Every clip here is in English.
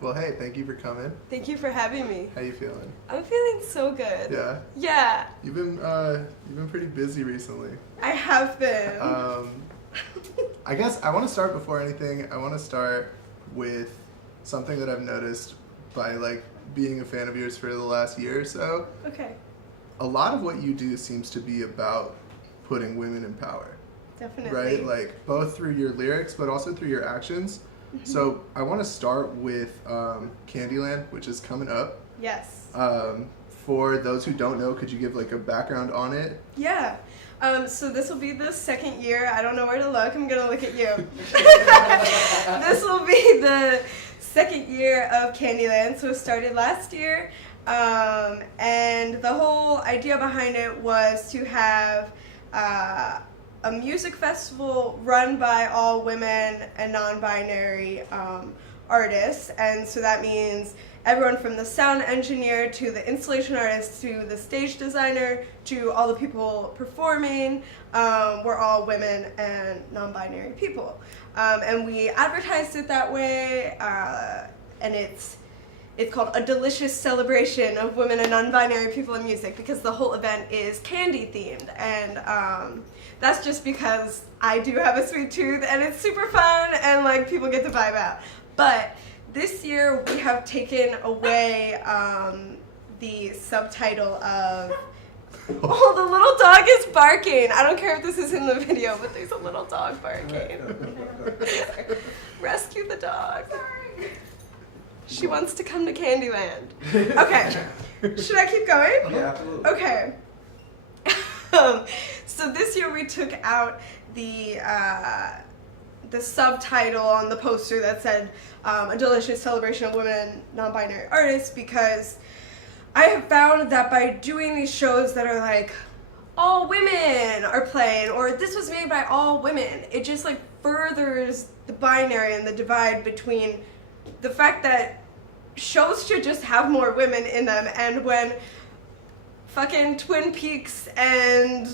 Well, hey, thank you for coming. Thank you for having me. How you feeling? I'm feeling so good. Yeah? Yeah. You've been pretty busy recently. I have been. I guess I want to start before anything. I want to start with something that I've noticed by like being a fan of yours for the last year or so. Okay. A lot of what you do seems to be about putting women in power. Definitely. Right? Like both through your lyrics but also through your actions. So I want to start with Candyland, which is coming up. Yes. For those who don't know, could you give like a background on it? Yeah. So this will be the second year. I don't know where to look. I'm going to look at you. This will be the second year of Candyland. So it started last year. And the whole idea behind it was to have a music festival run by all women and non-binary artists. And so that means everyone from the sound engineer to the installation artist to the stage designer to all the people performing, we're all women and non-binary people. And we advertised it that way, and it's called A Delicious Celebration of Women and Non-Binary People in Music because the whole event is candy themed. And that's just because I do have a sweet tooth and it's super fun and like people get to vibe out. But this year we have taken away the subtitle of oh, the little dog is barking. I don't care if this is in the video, but there's a little dog barking. Rescue the dog. Sorry. She wants to come to Candyland. Okay. Should I keep going? Yeah, absolutely. Okay. So this year we took out the subtitle on the poster that said A Delicious Celebration of Women and Non-Binary Artists because I have found that by doing these shows that are like all women are playing or this was made by all women, it just like furthers the binary and the divide between the fact that shows should just have more women in them, and when fucking Twin Peaks and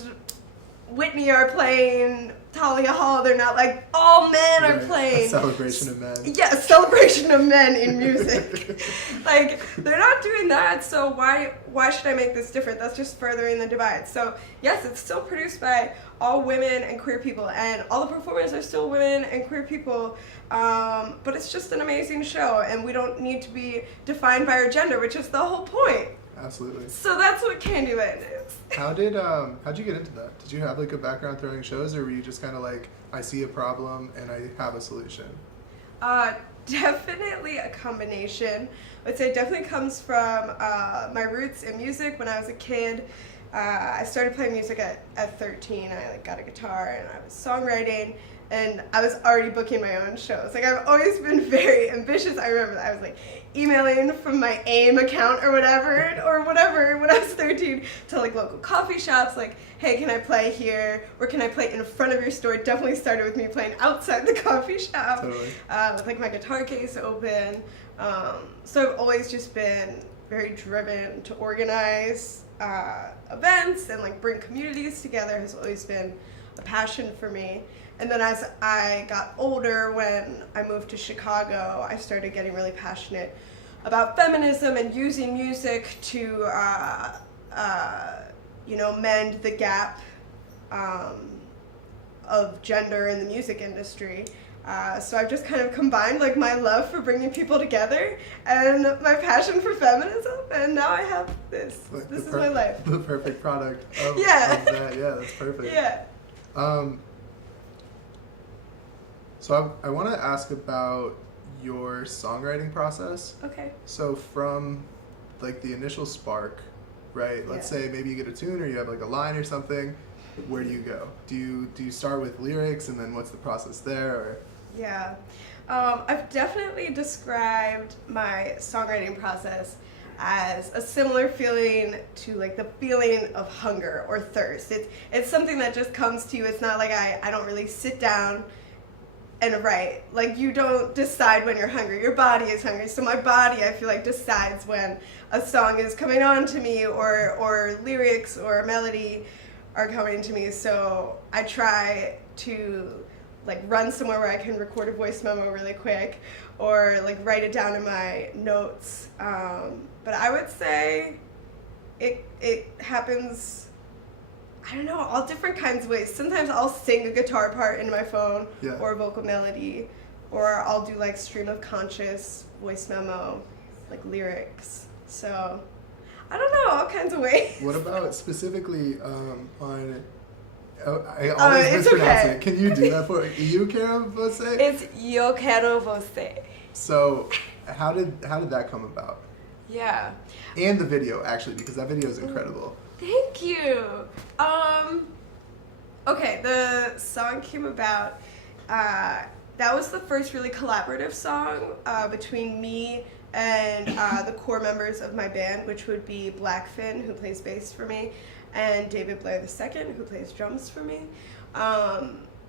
Whitney are playing Talia Hall, they're not like all men are playing. A celebration of men. Yeah, a celebration of men in music. Like, they're not doing that, so why should I make this different? That's just furthering the divide. So, yes, it's still produced by all women and queer people, and all the performers are still women and queer people, but it's just an amazing show, and we don't need to be defined by our gender, which is the whole point. Absolutely. So that's what Candyland is. How'd you get into that? Did you have like a background throwing shows, or were you just kind of like, I see a problem and I have a solution? Definitely a combination. I would say it definitely comes from my roots in music. When I was a kid, I started playing music at 13. I like got a guitar and I was songwriting, and I was already booking my own shows. Like, I've always been very ambitious. I remember that I was like emailing from my AIM account or whatever when I was 13 to like local coffee shops, like, hey, can I play here? Or can I play in front of your store? It definitely started with me playing outside the coffee shop. Totally. With like my guitar case open. So I've always just been very driven to organize events and like bring communities together has always been a passion for me. And then as I got older, when I moved to Chicago, I started getting really passionate about feminism and using music to, mend the gap of gender in the music industry. So I've just kind of combined like my love for bringing people together and my passion for feminism, and now I have this. Like this is my life. The perfect product of Yeah. that. Yeah, that's perfect. Yeah. So I want to ask about your songwriting process. Okay. So from like the initial spark, right? Let's say maybe you get a tune or you have like a line or something. Where do you go? Do you start with lyrics and then what's the process there? Or? Yeah. I've definitely described my songwriting process as a similar feeling to like the feeling of hunger or thirst. It's something that just comes to you. It's not like I don't really sit down and write. Like, you don't decide when you're hungry. Your body is hungry. So my body, I feel like, decides when a song is coming on to me or lyrics or a melody are coming to me. So I try to like run somewhere where I can record a voice memo really quick, or like write it down in my notes. But I would say it happens, I don't know, all different kinds of ways. Sometimes I'll sing a guitar part into my phone, or a vocal melody, or I'll do like stream of conscious voice memo, like lyrics. So I don't know, all kinds of ways. What about specifically on? I always mispronounce it. Can you do that for you, quiero você? It's yo quiero você. So, how did that come about? Yeah. And the video, actually, because that video is incredible. Thank you. Okay, the song came about. That was the first really collaborative song between me and the core members of my band, which would be Blackfin, who plays bass for me, and David Blair II, who plays drums for me.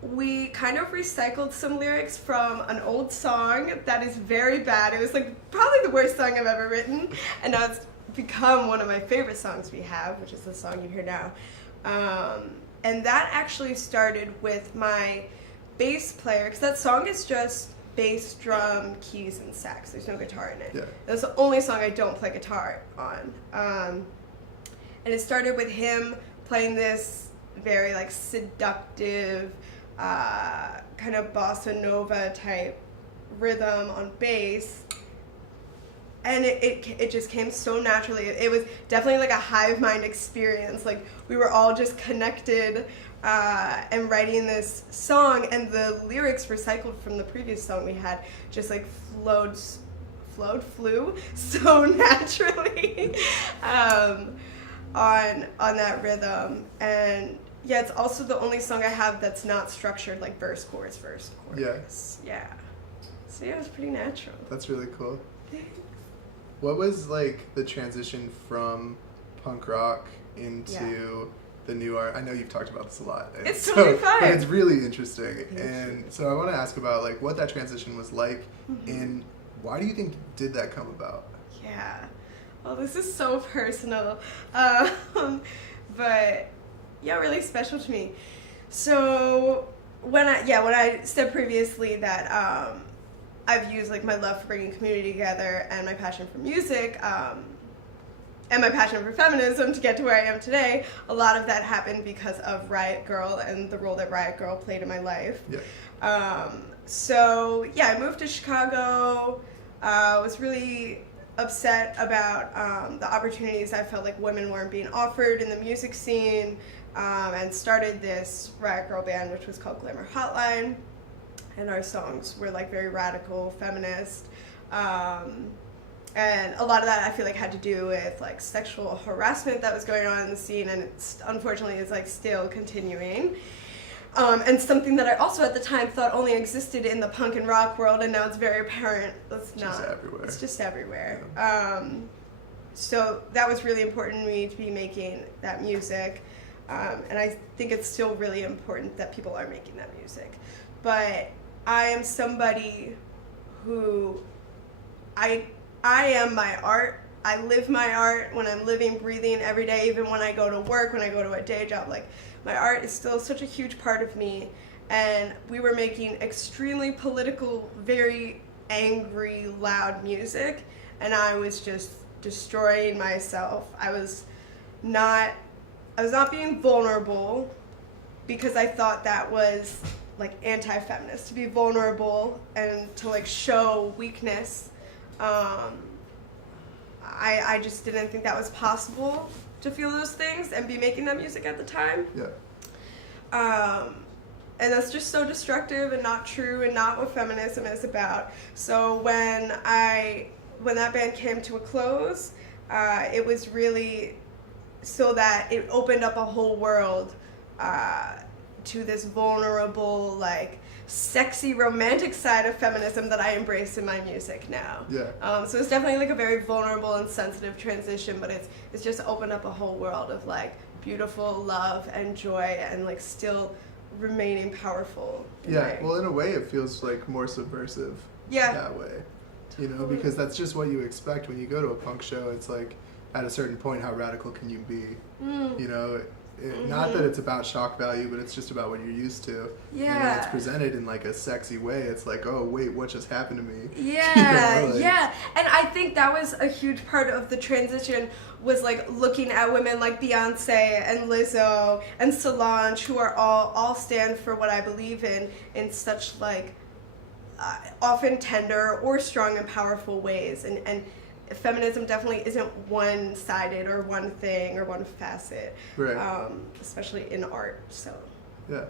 We kind of recycled some lyrics from an old song that is very bad. It was like probably the worst song I've ever written, and now it's become one of my favorite songs we have, which is the song you hear now. And that actually started with my bass player, because that song is just bass, drum, keys, and sax. There's no guitar in it. Yeah. That's the only song I don't play guitar on. And it started with him playing this very like seductive, kind of bossa nova type rhythm on bass. And it just came so naturally. It was definitely like a hive mind experience. Like we were all just connected and writing this song, and the lyrics recycled from the previous song we had just like flew so naturally on that rhythm. And yeah, it's also the only song I have that's not structured like verse, chorus, verse, chorus. Yeah. So yeah, it was pretty natural. That's really cool. Thanks. What was like the transition from punk rock into the new art? I know you've talked about this a lot. It's totally fun. But it's really interesting. And so I want to ask about like what that transition was like, and why do you think did that come about? Yeah. Well, this is so personal. But yeah, really special to me. So when I said previously that I've used like my love for bringing community together and my passion for music and my passion for feminism to get to where I am today, a lot of that happened because of Riot Girl and the role that Riot Girl played in my life. Yeah. So yeah, I moved to Chicago. Was really upset about the opportunities I felt like women weren't being offered in the music scene, and started this Riot Girl band, which was called Glamour Hotline. And our songs were like very radical, feminist, and a lot of that I feel like had to do with like sexual harassment that was going on in the scene, and it's unfortunately is like still continuing. And something that I also at the time thought only existed in the punk and rock world, and now it's very apparent it's not. Just everywhere. It's just everywhere. Yeah. So that was really important to me to be making that music, and I think it's still really important that people are making that music. But I am somebody who I am my art. I live my art when I'm living, breathing every day, even when I go to work, when I go to a day job. Like, my art is still such a huge part of me. And we were making extremely political, very angry, loud music, and I was just destroying myself. I was not being vulnerable because I thought that was like anti-feminist, to be vulnerable and to like show weakness. I just didn't think that was possible to feel those things and be making that music at the time. Yeah. And that's just so destructive and not true and not what feminism is about. So when that band came to a close, it was really so that it opened up a whole world to this vulnerable, like, sexy, romantic side of feminism that I embrace in my music now. Yeah. So it's definitely like a very vulnerable and sensitive transition, but it's just opened up a whole world of like beautiful love and joy and like still remaining powerful. Yeah. Well, in a way, it feels like more subversive. Yeah. That way, you know, because that's just what you expect when you go to a punk show. It's like at a certain point, how radical can you be? You know, Not that it's about shock value, but it's just about what you're used to. Yeah. And when it's presented in like a sexy way, it's like, oh wait, what just happened to me? Yeah, Like, yeah. And I think that was a huge part of the transition, was like looking at women like Beyonce and Lizzo and Solange, who are all stand for what I believe in such like often tender or strong and powerful ways. And feminism definitely isn't one-sided or one thing or one facet, right. especially in art. So yeah.